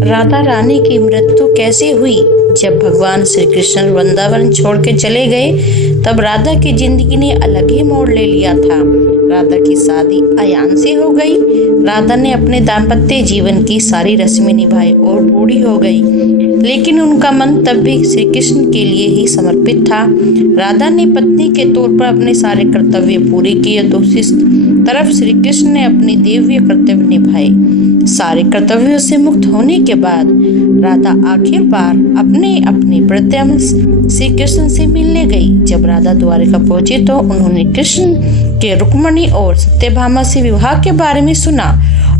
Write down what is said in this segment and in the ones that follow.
राधा रानी की मृत्यु कैसे हुई? जब भगवान श्री कृष्ण वृंदावन छोड़ के चले गए तब राधा की जिंदगी ने अलग ही मोड़ ले लिया था। राधा की शादी अयान से हो गई। राधा ने अपने दाम्पत्य जीवन की सारी रस्में निभाई और बूढ़ी हो गई, लेकिन उनका मन तब भी श्री कृष्ण के लिए ही समर्पित था। राधा ने पत्नी के तौर पर अपने सारे कर्तव्य पूरे किए। दूसरी तरफ श्री कृष्ण ने अपने दैवीय कर्तव्य निभाए। सारे कर्तव्यों से मुक्त होने के बाद राधा आखिरकार अपने अपने प्रियतम श्री कृष्ण से मिलने गई। जब राधा द्वारिका पहुंची तो उन्होंने कृष्ण के रुक्मिणी और सत्यभामा से विवाह के बारे में सुना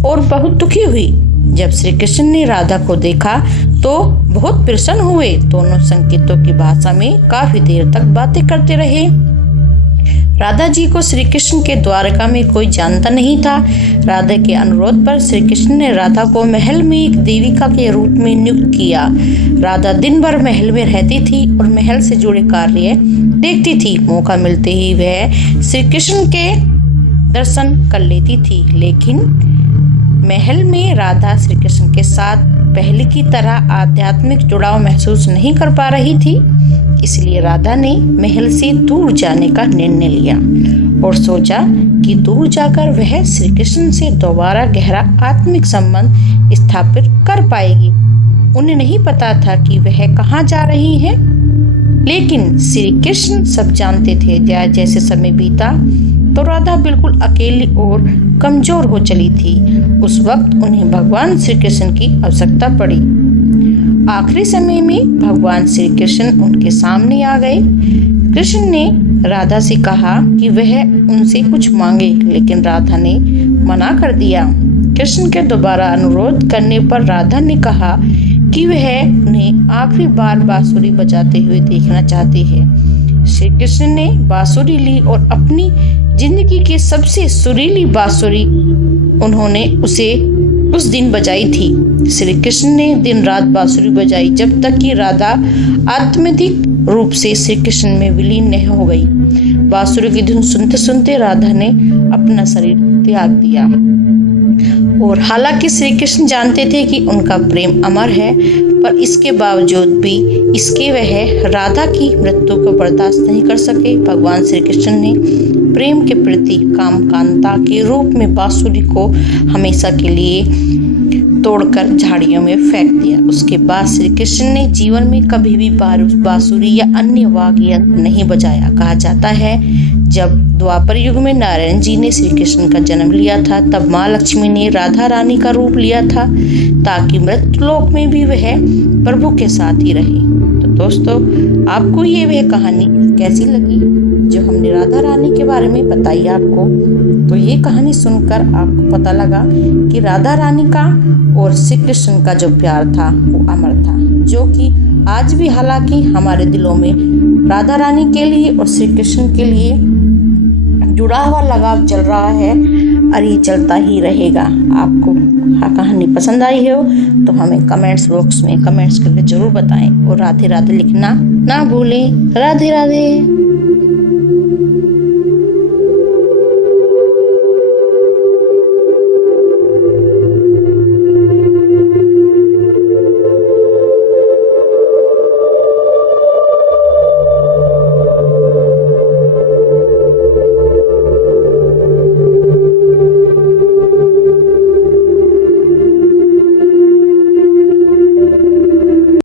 और बहुत दुखी हुई। जब श्री कृष्ण ने राधा को देखा तो बहुत प्रसन्न हुए। दोनों संकेतों की भाषा में काफी देर तक बातें करते रहे। राधा जी को श्री कृष्ण के द्वारका में कोई जानता नहीं था। राधा के अनुरोध पर श्री कृष्ण ने राधा को महल में एक देविका के रूप में नियुक्त किया। राधा दिन भर महल में रहती थी और महल से जुड़े कार्य देखती थी। मौका मिलते ही वह श्री कृष्ण के दर्शन कर लेती थी, लेकिन महल में राधा श्री कृष्ण के साथ पहले की तरह आध्यात्मिक जुड़ाव महसूस नहीं कर पा रही थी। इसलिए राधा ने महल से दूर जाने का निर्णय लिया और सोचा कि दूर जाकर वह श्री कृष्ण से दोबारा गहरा आत्मिक संबंध स्थापित कर पाएगी। उन्हें नहीं पता था कि वह कहाँ जा रही है, लेकिन श्री कृष्ण सब जानते थे। जैसे समय बीता तो राधा बिल्कुल अकेली और कमजोर हो चली थी। उस वक्त उन्हें भगवान श्री कृष्ण की आवश्यकता पड़ी। आखिरी समय में भगवान श्री कृष्ण उनके सामने आ गए। कृष्ण ने राधा से कहा कि वह उनसे कुछ मांगे, लेकिन राधा ने मना कर दिया। कृष्ण के दोबारा अनुरोध करने पर राधा ने कहा कि वह उन्हें आखिरी बार बांसुरी बजाते हुए देखना चाहती है। श्री कृष्ण ने बांसुरी ली और अपनी जिंदगी की सबसे सुरीली बांसुरी उन्होंने उसे उस दिन बजाई थी। श्री कृष्ण ने दिन रात बांसुरी बजाई जब तक कि राधा आत्मिक रूप से श्री कृष्ण में विलीन नहीं हो गई। बांसुरी की धुन सुनते सुनते राधा ने अपना शरीर त्याग दिया और हालांकि श्री कृष्ण जानते थे कि उनका प्रेम अमर है, पर इसके बावजूद भी इसके वह राधा की मृत्यु को बर्दाश्त नहीं कर सके। भगवान श्री कृष्ण ने प्रेम के प्रति कामकांता के रूप में बांसुरी को हमेशा के लिए तोड़कर झाड़ियों में फेंक दिया। उसके बाद श्री कृष्ण ने जीवन में कभी भी बांसुरी या अन्य वाद्य यंत्र नहीं बजाया। कहा जाता है जब द्वापर युग में नारायण जी ने श्री कृष्ण का जन्म लिया था, तब माँ लक्ष्मी ने राधा रानी का रूप लिया था ताकि मृत्यु लोक में भी वह प्रभु के साथ ही रहे। तो दोस्तों, आपको ये वह कहानी कैसी लगी जो हमने राधा रानी के बारे में बताई आपको? तो ये कहानी सुनकर आपको पता लगा कि राधा रानी का और श्री कृष्ण का जो प्यार था वो अमर था, जो कि आज भी हालांकि हमारे दिलों में राधा रानी के लिए और श्री कृष्ण के लिए जुड़ा हुआ लगाव चल रहा है और ये चलता ही रहेगा। आपको कहानी पसंद आई हो तो हमें कमेंट्स बॉक्स में कमेंट्स करके जरूर बताएं और राधे राधे लिखना ना भूलें। राधे राधे।